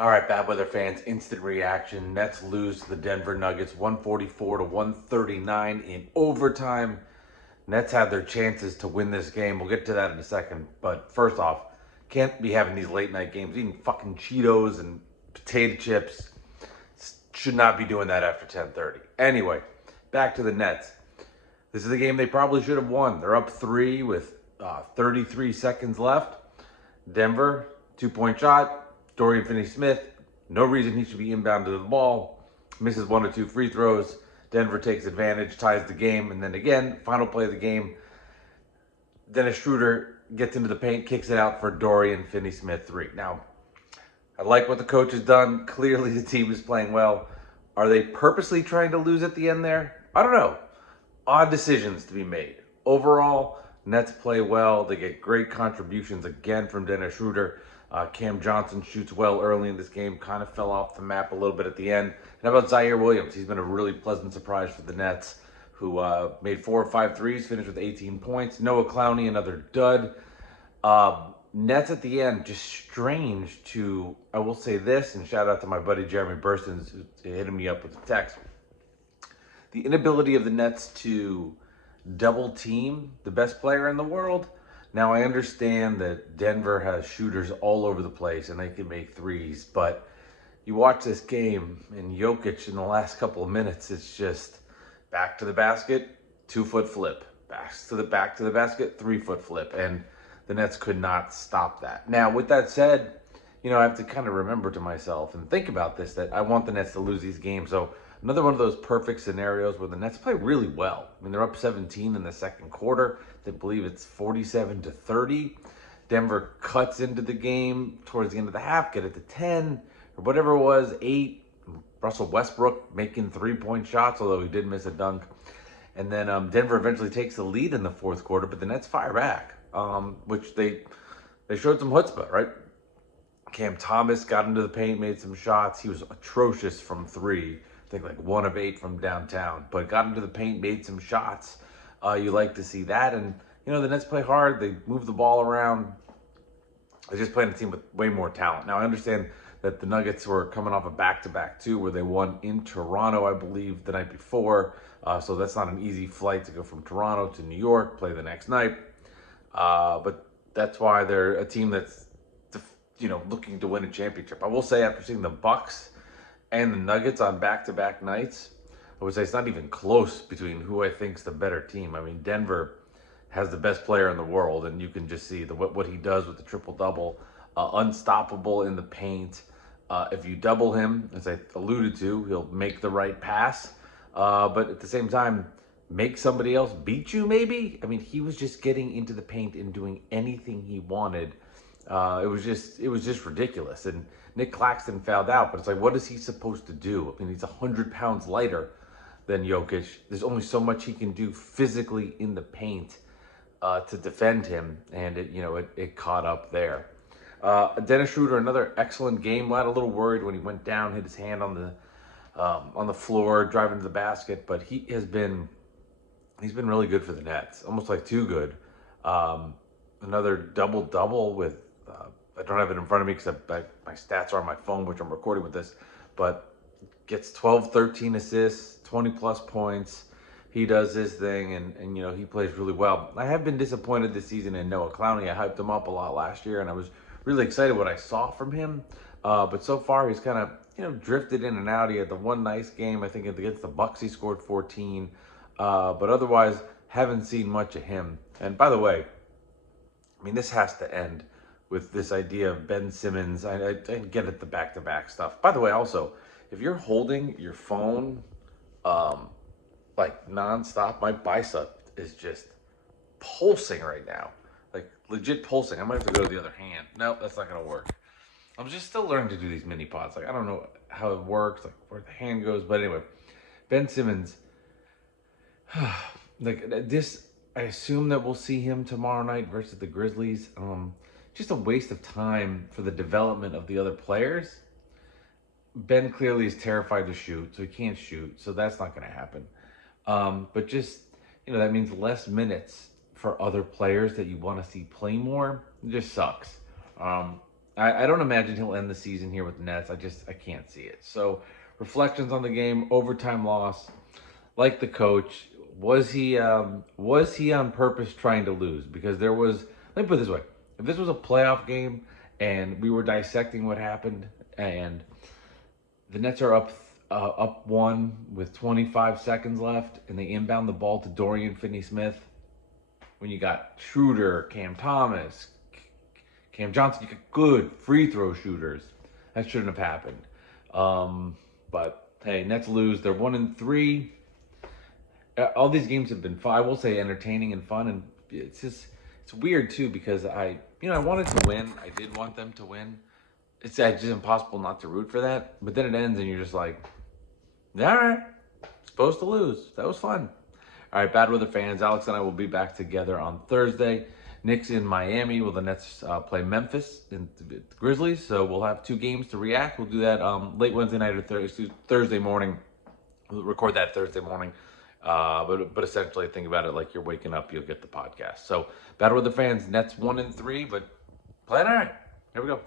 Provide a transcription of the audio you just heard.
All right, bad weather fans, instant reaction. Nets lose to the Denver Nuggets 144 to 139 in overtime. Nets had their chances to win this game. We'll get to that in a second. But first off, can't be having these late night games eating fucking Cheetos and potato chips. Should not be doing that after 10:30. Anyway, back to the Nets. This is a game they probably should have won. They're up 3 with 33 seconds left. Denver, 2-point shot. Dorian Finney-Smith, no reason he should be inbound to the ball. Misses 1 or 2 free throws. Denver takes advantage, ties the game, and then again, final play of the game, Dennis Schroeder gets into the paint, kicks it out for Dorian Finney-Smith 3. Now, I like what the coach has done. Clearly, the team is playing well. Are they purposely trying to lose at the end there? I don't know. Odd decisions to be made. Overall, Nets play well. They get great contributions again from Dennis Schroeder. Cam Johnson shoots well early in this game, kind of fell off the map a little bit at the end. And how about Zaire Williams? He's been a really pleasant surprise for the Nets, who made 4 or 5 threes, finished with 18 points. Noah Clowney, another dud. Nets at the end, just strange to, I will say this, and shout out to my buddy Jeremy Burstons, who's hitting me up with a text. The inability of the Nets to double team the best player in the world. Now, I understand that Denver has shooters all over the place and they can make threes, but you watch this game and Jokic in the last couple of minutes, it's just back to the basket, 2-foot flip, back to the basket, 3-foot flip, and the Nets could not stop that. Now, with that said, I have to kind of remember to myself and think about this, that I want the Nets to lose these games. So another one of those perfect scenarios where the Nets play really well. I mean, they're up 17 in the second quarter. They believe it's 47 to 30. Denver cuts into the game towards the end of the half, get it to 10 or whatever it was, 8. Russell Westbrook making 3-point shots, although he did miss a dunk. And then Denver eventually takes the lead in the fourth quarter, but the Nets fire back, which they showed some chutzpah, right? Cam Thomas got into the paint, made some shots. He was atrocious from 3. I think like 1 of 8 from downtown, but got into the paint, made some shots. You like to see that. And, the Nets play hard. They move the ball around. They're just playing a team with way more talent. Now, I understand that the Nuggets were coming off a back-to-back, too, where they won in Toronto, I believe, the night before. So that's not an easy flight to go from Toronto to New York, play the next night. But that's why they're a team that's, looking to win a championship. I will say, after seeing the Bucks and the Nuggets on back-to-back nights, I would say it's not even close between who I think's the better team. I mean, Denver has the best player in the world, and you can just see what he does with the triple-double. Unstoppable in the paint. If you double him, as I alluded to, he'll make the right pass. But at the same time, make somebody else beat you, maybe? I mean, he was just getting into the paint and doing anything he wanted. It was just ridiculous. And Nick Claxton fouled out, but it's like, what is he supposed to do? I mean, he's 100 pounds lighter than Jokic. There's only so much he can do physically in the paint to defend him, and it caught up there. Dennis Schroeder, another excellent game. I had a little worried when he went down, hit his hand on the floor, driving to the basket, but he's been really good for the Nets, almost like too good. Another double-double with, I don't have it in front of me because my stats are on my phone, which I'm recording with this, but gets 12, 13 assists, 20-plus points. He does his thing, and he plays really well. I have been disappointed this season in Noah Clowney. I hyped him up a lot last year, and I was really excited what I saw from him. But so far, he's kind of drifted in and out. He had the one nice game, I think, against the Bucks. He scored 14. But otherwise, haven't seen much of him. And by the way, I mean, this has to end with this idea of Ben Simmons. I get it, the back-to-back stuff. By the way, also, if you're holding your phone like nonstop, my bicep is just pulsing right now. Like legit pulsing. I might have to go to the other hand. No, that's not gonna work. I'm just still learning to do these mini pods. Like, I don't know how it works, like where the hand goes. But anyway, Ben Simmons, like this, I assume that we'll see him tomorrow night versus the Grizzlies. Just a waste of time for the development of the other players. Ben clearly is terrified to shoot, so he can't shoot. So that's not going to happen. But just, that means less minutes for other players that you want to see play more. It just sucks. I don't imagine he'll end the season here with the Nets. I can't see it. So reflections on the game, overtime loss. Like the coach, was he on purpose trying to lose? Because there was. Let me put it this way: if this was a playoff game and we were dissecting what happened, and the Nets are up one with 25 seconds left, and they inbound the ball to Dorian Finney-Smith. When you got Schroeder, Cam Thomas, Cam Johnson, you got good free throw shooters. That shouldn't have happened. But hey, Nets lose. They're 1-3. All these games have been fun. I will say entertaining and fun, and it's weird too because I wanted to win. I did want them to win. It's just impossible not to root for that. But then it ends, and you're just like, all right, supposed to lose. That was fun. All right, Bad Weather fans, Alex and I will be back together on Thursday. Nick's in Miami. Will the Nets play Memphis and the Grizzlies? So we'll have 2 games to react. We'll do that late Wednesday night or Thursday morning. We'll record that Thursday morning. But essentially, think about it like you're waking up, you'll get the podcast. So, Bad Weather fans, Nets 1-3, but playing all right. Here we go.